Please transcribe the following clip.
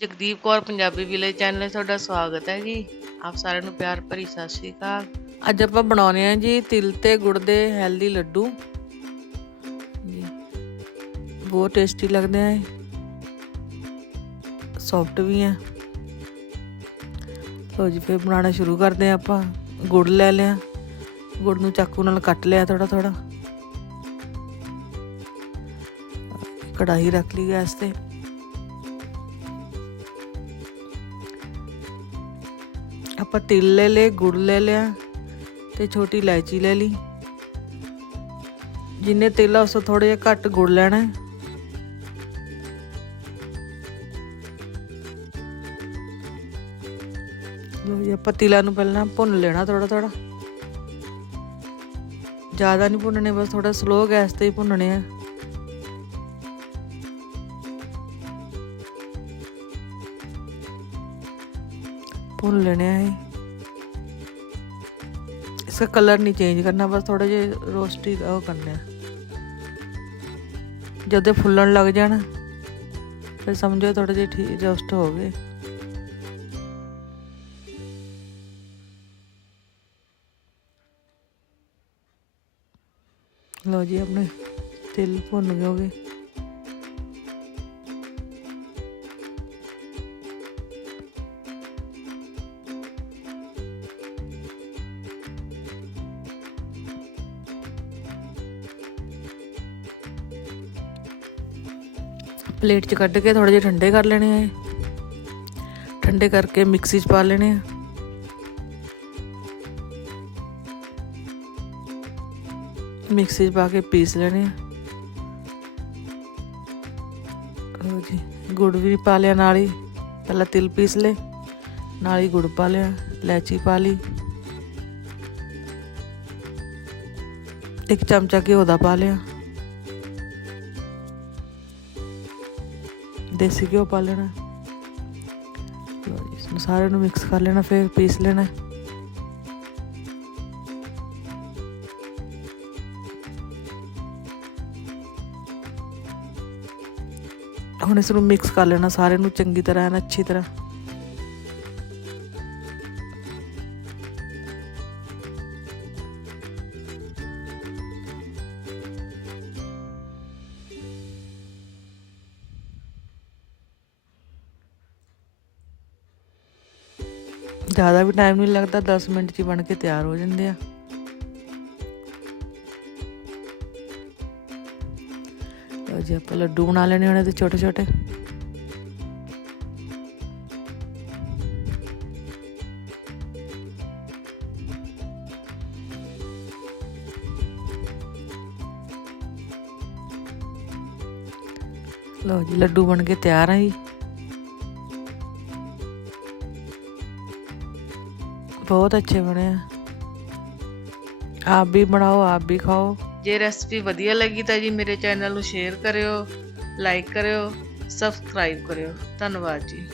Jagdeep Kaur Punjabi village channel 'ਤੇ ਤੁਹਾਡਾ ਸਵਾਗਤ ਹੈ ਜੀ। ਆਪ ਸਾਰਿਆਂ ਨੂੰ ਪਿਆਰ ਭਰੀ ਸਤਿ ਸ਼੍ਰੀ ਅਕਾਲ। ਅੱਜ ਆਪਾਂ ਬਣਾਉਣੇ ਆ ਜੀ ਤਿਲ ਤੇ ਗੁੜ ਦੇ ਹੈਲਦੀ ਲੱਡੂ। ਜੀ, ਬਹੁਤ ਟੇਸਟੀ ਲੱਗਦੇ ਆ ਸੌਫਟ ਵੀ ਆ। ਲੋ ਜੀ, ਫਿਰ ਬਣਾਉਣਾ ਸ਼ੁਰੂ ਕਰਦੇ ਆ ਆਪਾਂ। ਗੁੜ ਲੈ ਲਿਆ। ਗੁੜ ਨੂੰ ਚਾਕੂ ਨਾਲ ਕੱਟ ਲਿਆ ਥੋੜਾ ਥੋੜਾ ਕੜਾਹੀ ਰੱਖ ਲਈ ਗੈਸ ਤੇ। ਆਪਾਂ ਤਿਲ ਲੈ ਲਏ ਗੁੜ ਲੈ ਲਿਆ ਤੇ ਛੋਟੀ ਇਲਾਇਚੀ ਲੈ ਲਈ। ਜਿੰਨੇ ਤਿਲ ਆ, ਉਸ ਤੋਂ ਥੋੜਾ ਜਿਹਾ ਘੱਟ ਗੁੜ ਲੈਣਾ ਲੋ ਜੀ, ਆਪਾਂ ਤਿਲਾਂ ਨੂੰ ਪਹਿਲਾਂ ਭੁੰਨ ਲੈਣਾ ਥੋੜਾ ਥੋੜਾ ਜ਼ਿਆਦਾ ਨਹੀਂ ਭੁੰਨਣੇ, ਬਸ ਥੋੜਾ ਸਲੋ ਗੈਸ ਤੇ ਹੀ ਭੁੰਨਣੇ ਆ। ਭੁੰਨ ਲੈਣੇ ਆ ਇਹ इसका कलर नहीं चेंज करना बस थोड़े जे रोस्टी ਉਹ ਕਰਨੇ ਆ ਜਦੋਂ ਫੁੱਲਣ ਲੱਗ ਜਾਣ ਫਿਰ ਸਮਝੋ ਥੋੜੇ ਜੇ ਠੀਕ ਰੋਸਟ ਹੋ ਗਏ ਲਓ ਜੀ ਆਪਣੇ ਤਿਲ ਭੁੰਨ ਗਏ ਪਲੇਟ 'ਚ ਕੱਢ ਕੇ ਥੋੜੇ ਜਿਹਾ ਠੰਡੇ ਕਰ ਲੈਣੇ ਆ ਠੰਡੇ ਕਰਕੇ ਮਿਕਸੀ 'ਚ ਪਾ ਲੈਣੇ ਆ। ਮਿਕਸੀ 'ਚ ਪਾ ਕੇ ਪੀਸ ਲੈਣੇ ਆ। ਲਓ ਜੀ, ਗੁੜ ਵੀ ਪਾ ਲਿਆ ਨਾਲ ਹੀ। ਪਹਿਲਾਂ ਤਿਲ ਪੀਸ ਲੈ ਨਾਲ ਹੀ ਗੁੜ ਪਾ ਲਿਆ, ਇਲਾਇਚੀ ਪਾ ਲਈ। ਇੱਕ ਚਮਚਾ ਘਿਓ ਦਾ ਪਾ ਲਿਆ। ਦੇਸੀ ਘਿਓ ਪਾ ਲੈਣਾ। ਲਓ ਜੀ, ਇਸ ਨੂੰ ਸਾਰੇ ਨੂੰ ਮਿਕਸ ਕਰ ਲੈਣਾ ਫਿਰ ਪੀਸ ਲੈਣਾ। ਹੁਣ ਇਸ ਨੂੰ ਮਿਕਸ ਕਰ ਲੈਣਾ ਸਾਰੇ ਨੂੰ ਚੰਗੀ ਤਰ੍ਹਾਂ ਐਨ ਅੱਛੀ ਤਰ੍ਹਾਂ। ਜ਼ਿਆਦਾ ਵੀ ਟਾਈਮ ਨਹੀਂ ਲੱਗਦਾ 10 ਮਿੰਟ 'ਚ ਹੀ ਬਣ ਕੇ ਤਿਆਰ ਹੋ ਜਾਂਦੇ ਆ। ਲਓ ਜੀ, ਆਪਾਂ ਲੱਡੂ ਬਣਾ ਲੈਣੇ ਉਹਨਾਂ ਦੇ ਛੋਟੇ ਛੋਟੇ ਲਓ ਜੀ, ਲੱਡੂ ਬਣ ਕੇ ਤਿਆਰ ਆ ਜੀ। ਬਹੁਤ ਅੱਛੇ ਬਣੇ ਆ। ਆਪ ਵੀ ਬਣਾਓ, ਆਪ ਵੀ ਖਾਓ। ਜੇ ਰੈਸਪੀ ਵਧੀਆ ਲੱਗੀ ਤਾਂ ਜੀ ਮੇਰੇ ਚੈਨਲ ਨੂੰ ਸ਼ੇਅਰ ਕਰਿਓ ਲਾਈਕ ਕਰਿਓ ਸਬਸਕ੍ਰਾਈਬ ਕਰਿਓ। ਧੰਨਵਾਦ ਜੀ।